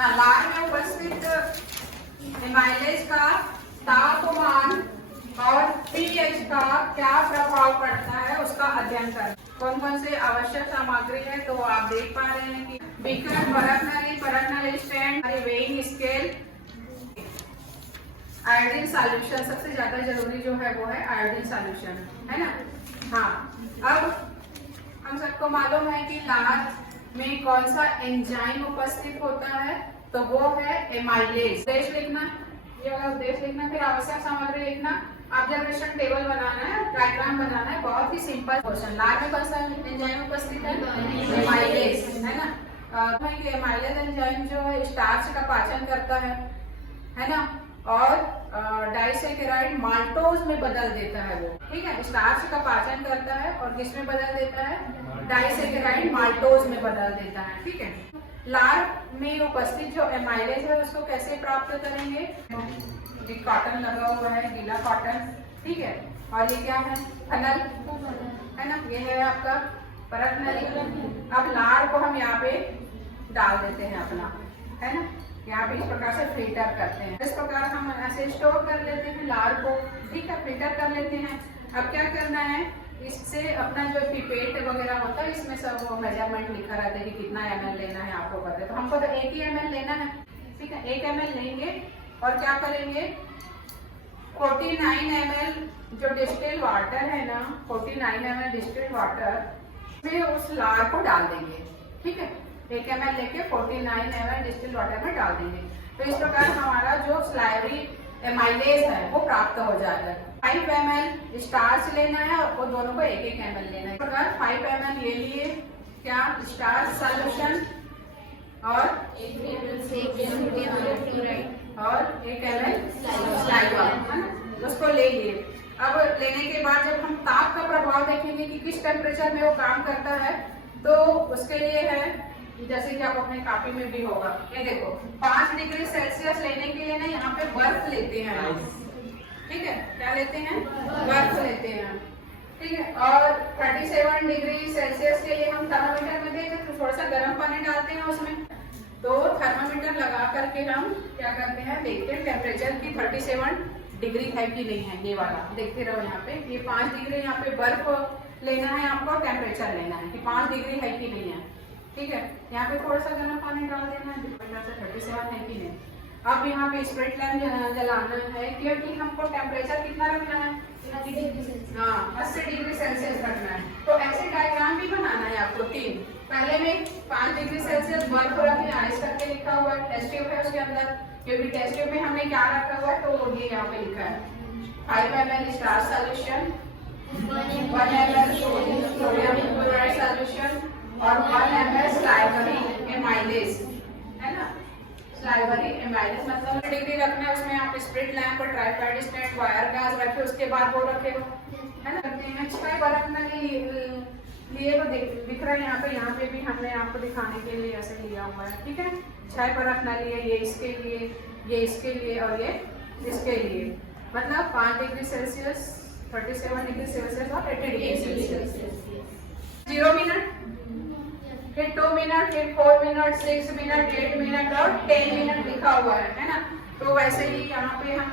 हाँ, लार में उपस्थित एमाइलेज का तापमान और पीएच का क्या प्रभाव पड़ता है उसका अध्ययन करें। कौन कौन से आवश्यक सामग्री है तो आप देख पा रहे हैं कि बीकर, परख नली stand, weighing scale, iodine solution. सबसे ज्यादा जरूरी जो है वो है आयोडीन सॉल्यूशन, है ना। हाँ, अब हम सबको मालूम है कि लार में कौन सा एंजाइम उपस्थित होता है तो वो है एमाइलेज। उद्देश्य लिखना, ये वाला उद्देश्य लिखना, फिर आवश्यक सामग्री लिखना, ऑब्जर्वेशन टेबल बनाना है, डायग्राम बनाना है। बहुत ही सिंपल क्वेश्चन। लार में कौन सा एंजाइम उपस्थित है? एमाइलेज, है ना। एमाइलेज एंजाइम जो है स्टार्च का पाचन करता है ना, और डाइसैकेराइड माल्टोज में बदल देता है वो, ठीक है। स्टार्च का पाचन करता है और किसमें बदल देता है? डाइसैकेराइड माल्टोज में बदल देता है, ठीक है। लार में उपस्थित जो एमाइलेज है उसको कैसे प्राप्त करेंगे? कॉटन लगा हुआ है, गीला कॉटन, ठीक है। और ये क्या है? फनल, है ना। ये है आपका परख नली। अब लार को हम यहाँ पे डाल देते हैं अपना, है ना। यहाँ पे इस प्रकार से फिल्टर करते हैं। इस प्रकार हम ऐसे स्टोर कर लेते हैं लार को, ठीक है, फिल्टर कर लेते हैं। अब क्या करना है, इससे अपना जो पिपेट वगैरह होता है इसमें सब वो मेजरमेंट लिखा रहता है कि कितना ml लेना है, आपको पता है। तो हमको तो 1 ही ml लेना है, ठीक है। 1 ml लेंगे और क्या करेंगे, 49 ml जो डिस्टिल वाटर है ना, 49 ml डिस्टिल वाटर में उस लार को डाल देंगे, ठीक है। 1 ml लेके 49 ml डिस्टिल वाटर में डाल देंगे। तो इस प्रकार हमारा जो स्लाइवरी एमाइलेज है वो प्राप्त हो जाएगा। 5 ml स्टार्च लेना है और वो दोनों को 1 ml लेना है। इस प्रकार 5 ml ये लिए क्या, स्टार्च सॉल्यूशन और 1 ml स्लाइवा, है ना, उसको ले लिए। अब लेने के बाद जब हम ताप का प्रभाव देखेंगे कि किस टेम्परेचर में वो काम करता है, तो उसके लिए है जैसे कि आप अपने कॉपी में भी होगा, ये देखो 5 डिग्री सेल्सियस लेने के लिए ना यहाँ पे बर्फ लेते हैं, ठीक है। क्या लेते हैं? बर्फ लेते हैं, ठीक है। और 37 डिग्री सेल्सियस के लिए हम थर्मामीटर में देखें तो थोड़ा सा गर्म पानी डालते हैं उसमें, तो थर्मामीटर लगा करके हम क्या करते हैं, देखते हैं टेम्परेचर की 37 डिग्री है कि नहीं है। ये वाला देखते रहो यहाँ पे, ये 5 डिग्री यहाँ पे बर्फ लेना है आपको, टेम्परेचर लेना है कि 5 डिग्री है कि नहीं है, ठीक है। यहाँ पे थोड़ा सा गर्म पानी डाल देना है, 37 है कि नहीं। अब यहाँ पे स्प्रिट लैम्प जलाना है क्योंकि हमको टेम्परेचर कितना रखना है, हाँ 80 डिग्री सेल्सियस रखना है। तो ऐसे डायग्राम भी बनाना है आपको 3। पहले में 5 डिग्री सेल्सियस बर्फ रखे, आइस करके लिखा हुआ है, टेस्ट ट्यूब है उसके अंदर, क्योंकि टेस्ट ट्यूब में हमने क्या रखा हुआ है तो ये यहाँ पे लिखा है 5 ml starch solution, 1 ml sodium chloride solution और 1 ml स्लाइवरी एमाइलेज, है ना। स्लाइवरी एमाइलेज मतलब डिग्री रखना है उसमें। आप स्प्रिट लैम्प और ट्राइपॉड स्टैंड वायर गैस रखे, उसके बाद वो रखे, है ना। करते हैं 6 बर्फ नली लिए वो दिख रहा है यहाँ पे भी हमने आपको दिखाने के लिए ऐसे लिया हुआ है, ठीक है। 6 बर्फ नली है, ये इसके लिए, ये इसके लिए और ये इसके लिए, मतलब 5 डिग्री सेल्सियस, 37 डिग्री सेल्सियस और 80 डिग्री सेल्सियस। 0 मिनट, फिर 2 मिनट, फिर 4 मिनट, 6 मिनट, 8 मिनट और 10 मिनट लिखा हुआ है ना। तो वैसे ही यहाँ पे हम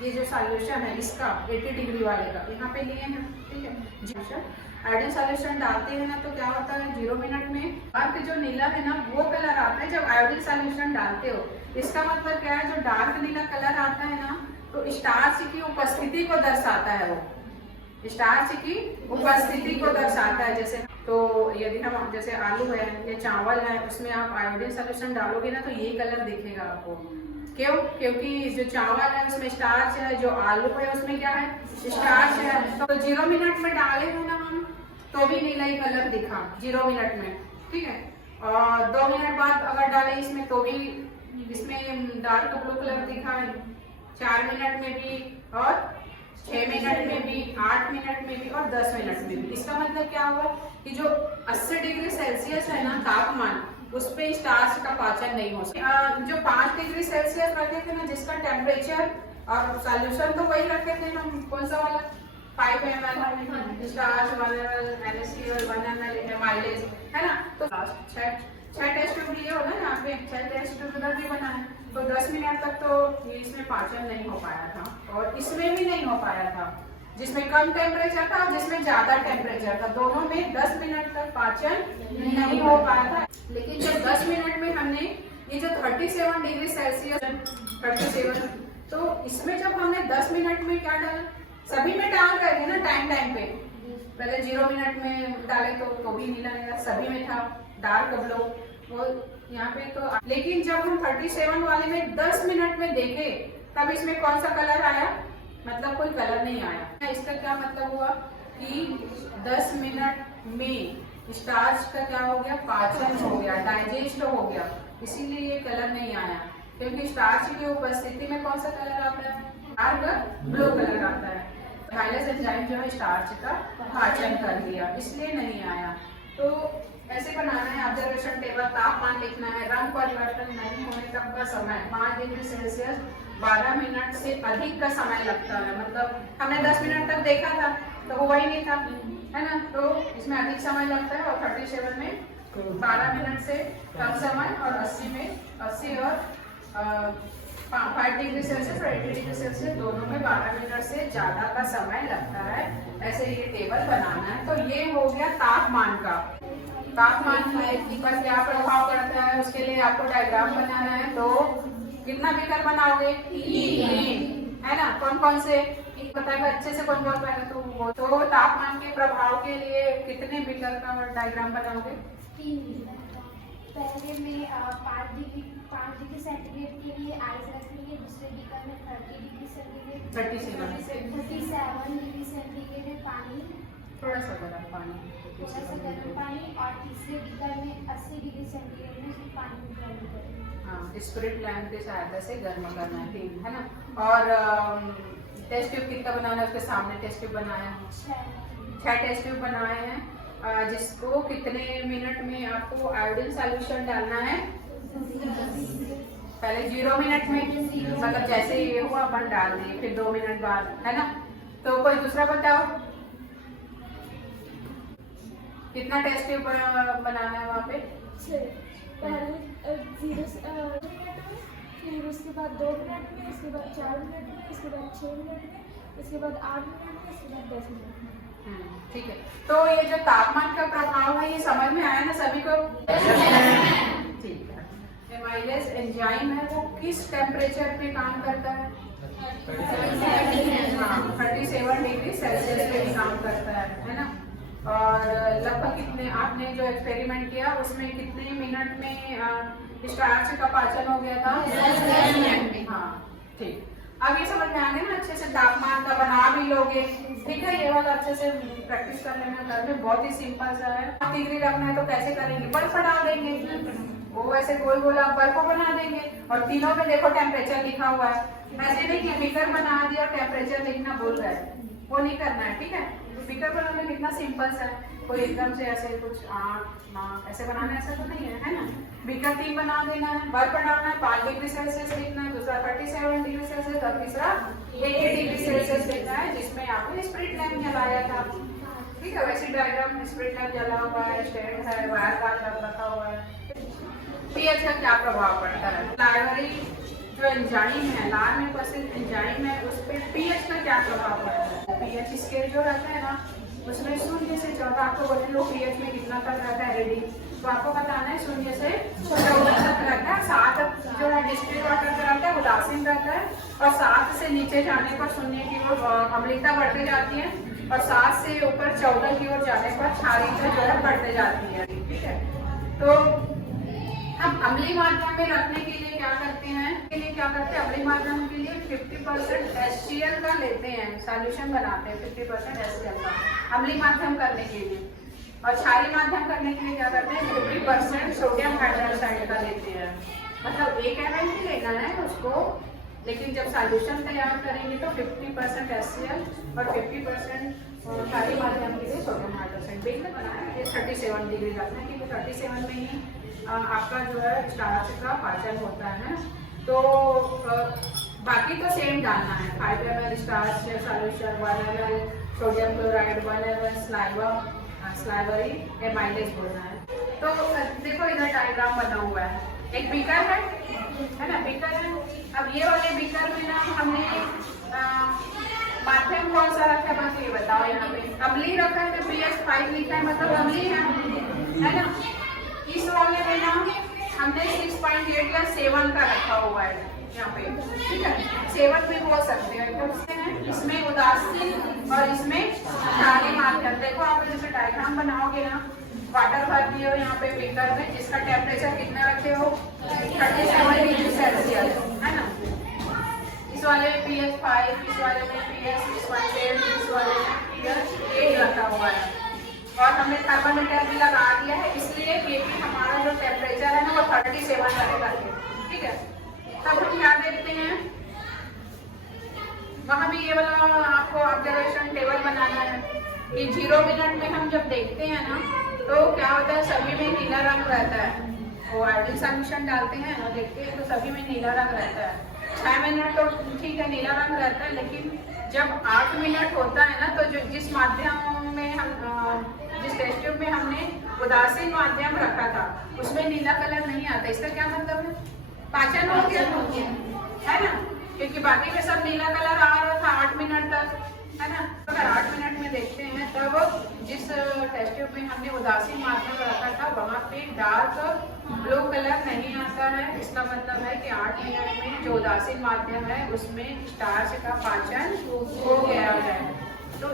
ये जो सॉल्यूशन है इसका 80 डिग्री वाले का यहाँ पे लिए हैं, ठीक है। आयोडीन सॉल्यूशन डालते हैं ना तो क्या होता है, 0 मिनट में आपके जो नीला है ना वो कलर आता है जब आयोडीन सॉल्यूशन डालते हो। इसका मतलब क्या है, जो डार्क नीला कलर आता है ना तो स्टार्च की उपस्थिति को दर्शाता है, वो स्टार्च की उपस्थिति को दर्शाता है। जैसे तो यदि हम जैसे आलू है या चावल है उसमें आप आयोडीन सॉल्यूशन डालोगे ना तो ये कलर दिखेगा आपको। क्यों? क्योंकि जो चावल है उसमें स्टार्च है, जो आलू है उसमें क्या है, स्टार्च है। तो 0 मिनट में डाले हैं ना हम तो भी नीला ही कलर दिखा 0 मिनट में, ठीक है। और 2 मिनट बाद अगर डाले इसमें तो भी इसमें डार्क ब्लू कलर दिखा है, 4 मिनट में भी और 6 मिनट में भी, 8 मिनट में भी और 10 मिनट में भी। इसका मतलब क्या हुआ कि जो 80 डिग्री सेल्सियस है ना तापमान, उस पे स्टार्च का पाचन नहीं हो सकता। जो 5 डिग्री सेल्सियस रखे थे ना जिसका टेम्परेचर और सॉल्यूशन तो वही रखे थे हम, कौन सा वाला 5 ml starch, 1 ml NaCl, 1 ml amylase, है ना। तो 6 6 टेस्ट ट्यूब लिए हो ना यहाँ पे, 6 टेस्ट ट्यूब उधर भी बना है। तो 10 मिनट तक तो ये इसमें पाचन नहीं हो पाया था और इसमें भी नहीं हो पाया था, जिसमें कम टेम्परेचर था और जिसमें ज्यादा टेम्परेचर था, दोनों में 10 मिनट तक पाचन नहीं हो पाया था। लेकिन जब 10 मिनट में हमने ये जो 37 डिग्री सेल्सियस 37, तो इसमें जब हमने 10 मिनट में क्या डाला, सभी में डाल रहे थे ना टाइम टाइम पे, पहले 0 मिनट में डाले तो भी नहीं लगेगा, सभी में था, डार्क ब्लू वो यहाँ पे तो। लेकिन जब हम 37 वाले में 10 मिनट में देखे तब इसमें कौन सा कलर आया, मतलब कोई कलर नहीं आया। इसका क्या मतलब हुआ कि 10 मिनट में स्टार्च का क्या हो गया, पाचन हो गया, डाइजेस्ट हो गया, इसीलिए ये कलर नहीं आया। क्योंकि स्टार्च की उपस्थिति में कौन सा कलर आता है, डार्क ब्लू कलर आता है। थायलस एंजाइम जो है स्टार्च का पाचन कर दिया, इसलिए नहीं आया। तो ऐसे बनाना है ऑब्जर्वेशन टेबल, तापमान लिखना है, रंग परिवर्तन नहीं होने तक का समय 5 डिग्री सेल्सियस 12 मिनट से अधिक का समय लगता है। मतलब हमने 10 मिनट तक देखा था तो हुआ ही नहीं था, है ना, तो इसमें अधिक समय लगता है। और 37 में 12 मिनट से कम समय और 80 और 5 डिग्री सेल्सियस और 80 डिग्री सेल्सियस दोनों में 12 मिनट से ज्यादा का समय लगता है। ऐसे ये टेबल बनाना है। तो ये हो गया तापमान का। तापमान पर क्या प्रभाव पड़ता है उसके लिए आपको डायग्राम बनाना है। तो कितना बीकर बनाओगे, 3, है ना। कौन कौन से बताएगा अच्छे से, कौन कौन पाएगा तो वो। तो तापमान के प्रभाव के लिए कितने बीकर का डायग्राम बनाओगे, 3। पहले में 5 डिग्री सेंटीग्रेड के लिए आइस रखेंगे, दूसरे बीकर में 30 डिग्री सेंटीग्रेड 37 डिग्री सेंटीग्रेड में पानी, थोड़ा सा गर्म पानी, और तीसरे बीकर में 80 डिग्री सेंटीग्रेड में पानी गर्म करेंगे। हाँ, स्पिरिट लैम्प की सहायता से गर्म करना है ना। और टेस्ट ट्यूब कितना बनाना है, उसके सामने टेस्ट ट्यूब बनाया है, 6 टेस्ट ट्यूब बनाए हैं, जिसको कितने मिनट में आपको आयोडीन सॉल्यूशन डालना है, पहले 0 मिनट में, मतलब जैसे ये हुआ अपन डाल दिए, फिर 2 मिनट बाद, है ना। तो कोई दूसरा बताओ कितना टेस्ट ट्यूब बनाना है वहाँ पे, पहले 0 फिर उसके बाद 2 मिनट में, इसके बाद 4 मिनट में, इसके बाद 6 मिनट में, इसके बाद 8 मिनट में, इसके बाद 10 मिनट में। ठीक है। तो ये जो तापमान का प्रभाव है ये समझ में आया ना सभी को, ठीक है। एमाइलेज एंजाइम है वो किस टेम्परेचर पे काम करता है, 37 डिग्री सेल्सियस पे काम करता है ना। और लगभग कितने, आपने जो एक्सपेरिमेंट किया उसमें कितने मिनट में स्टार्च का पाचन हो गया था, 10 मिनट में। हाँ ठीक, अब ये समझ में आ गया ना अच्छे से, तापमान का बना भी लोगे, ठीक है। ये वाला अच्छे से प्रैक्टिस कर लेना घर में, बहुत ही सिंपल सा है। 5 डिग्री रखना है तो कैसे करेंगे, बर्फ डाल देंगे, वो ऐसे गोल गोल आप बर्फ बना देंगे। और तीनों में देखो टेम्परेचर लिखा हुआ है, ऐसे नहीं कि बीकर बना दिया टेम्परेचर लिखना भूल गए, वो नहीं करना है, ठीक है। बीकर बनाना कितना सिंपल सा है, कोई एकदम से ऐसे कुछ ऐसे बनाना ऐसा तो नहीं है, है ना। बीकर 3 बना देना है, बर्फ डालना है, 5 डिग्री सेल्सियस लिखना है, दूसरा 37 डिग्री सेल्सियस और तीसरा 80 डिग्री सेल्सियस लिखना है, जिसमें आपने स्पिरिट लैम्प जलाया था, ठीक है। वैसे डायग्राम में स्पिरिट लैम्प जला हुआ है, स्टैंड है, वायर वायर रखा हुआ है। पीएच का क्या प्रभाव पड़ता है, लाइब्रेरी जो एंजाइम है, लार में उपस्थित एंजाइम है, उस पर पीएच का क्या प्रभाव पड़ता है। पीएच स्केल जो रहता है ना, उसमें 0 से 14, आपको बोले लो पीएच में कितना तक रहता है रीडिंग, तो आपको बताना है 0 से 14 तक रहता है। 7 जो है डिस्टिल्ड वाटर का रहता है, उदासीन रहता है, और 7 से नीचे जाने पर शून्य की ओर अम्लता बढ़ती जाती है, और 7 से ऊपर 14 की ओर जाने पर क्षारीयता जो है बढ़ते जाती है, ठीक है। तो अब अम्लीय माध्यम में रखने के लिए क्या करते हैं, अम्लीय माध्यम के लिए 50% HCl का लेते हैं, सॉल्यूशन बनाते हैं 50% HCl का अम्लीय माध्यम करने के लिए। और क्षारीय माध्यम करने के लिए क्या करते हैं, 50% सोडियम हाइड्रोक्साइड का लेते हैं। मतलब 1 ml ही लेना है उसको, लेकिन जब सॉल्यूशन तैयार करेंगे तो 50% HCl और 50% क्षारीय माध्यम के लिए सोडियम हाइड्रोक्साइड। बेहतर बनाया है 37 डिग्री रखना, क्योंकि 37 में ही आपका जो है स्टार्च का पाचन होता है। तो बाकी तो सेम डालना है, 5 ml starch solution, 1 ml sodium chloride, 1 ml salivary amylase बोलना है। तो देखो इधर डायग्राम बना हुआ है, एक बीकर है ना, बीकर है। अब ये वाले बीकर में ना हमने माध्यम कौन सा रखा है, बस ये बताओ। यहाँ पे अम्लीय रखा है, तो pH 5 लिखा है, मतलब अम्लीय है ना। इस वाले में ना हमने 6.8 या 7 का रखा हुआ है यहाँ पे, ठीक है। 7 भी बोल सकते हैं। इसमें उदासीन और इसमें क्षारीय माध्यम। देखो आप जैसे डायग्राम बनाओगे ना, वाटर भर दिए हो यहाँ पे बीकर में, जिसका टेम्परेचर कितना रखे हो 37 डिग्री सेल्सियस, है ना। इस वाले में pH 5, इस वाले में pH 6.8, इस वाले में pH 8 रखा हुआ है। और हमने थर्मामीटर भी लगा दिया है, इसलिए कि हमारा जो टेम्परेचर है ना वो 37 रहेगा, ठीक है। तब हम क्या देखते हैं, वहाँ भी ये वाला आपको ऑब्जर्वेशन टेबल बनाना है कि 0 मिनट में हम जब देखते हैं ना, तो क्या होता है, सभी में नीला रंग रहता है। वो आयोडीन सॉल्यूशन डालते हैं और देखते हैं तो सभी में नीला रंग रहता है। 6 मिनट तो ठीक है नीला रंग रहता है, लेकिन जब 8 मिनट होता है ना, तो जो जिस माध्यम में हम जिस टेस्ट ट्यूब में हमने उदासीन माध्यम रखा था उसमें नीला कलर नहीं आता। इसका क्या मतलब है, पाचन हो गया है ना, क्योंकि बाकी में सब नीला कलर आ रहा था 8 मिनट तक, है ना। अगर 8 मिनट में देखते हैं तब जिस टेस्ट ट्यूब में हमने उदासीन माध्यम रखा था वहाँ पे डार्क ब्लू कलर नहीं आता है। इसका मतलब है कि 8 मिनट में जो उदासीन माध्यम है उसमें स्टार्च का पाचन हो गया है। तो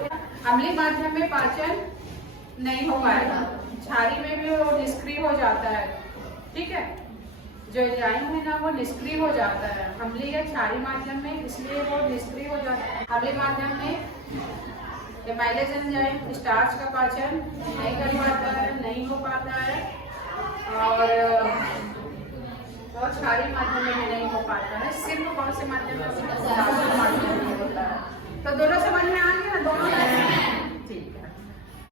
अम्लीय माध्यम में पाचन नहीं हो पाएगा, क्षारीय में भी वो निष्क्रिय हो जाता है, ठीक है। जो एंजाइम है ना वो निष्क्रिय हो जाता है अम्लीय या क्षारीय माध्यम में, इसलिए वो निष्क्रिय हो जाता है। अम्लीय माध्यम में एमाइलेज एंजाइम स्टार्च का पाचन नहीं कर पाता है, नहीं हो पाता है, और क्षारीय माध्यम में भी नहीं हो पाता है। सिर्फ कौन से माध्यम में होता है, तो दोनों से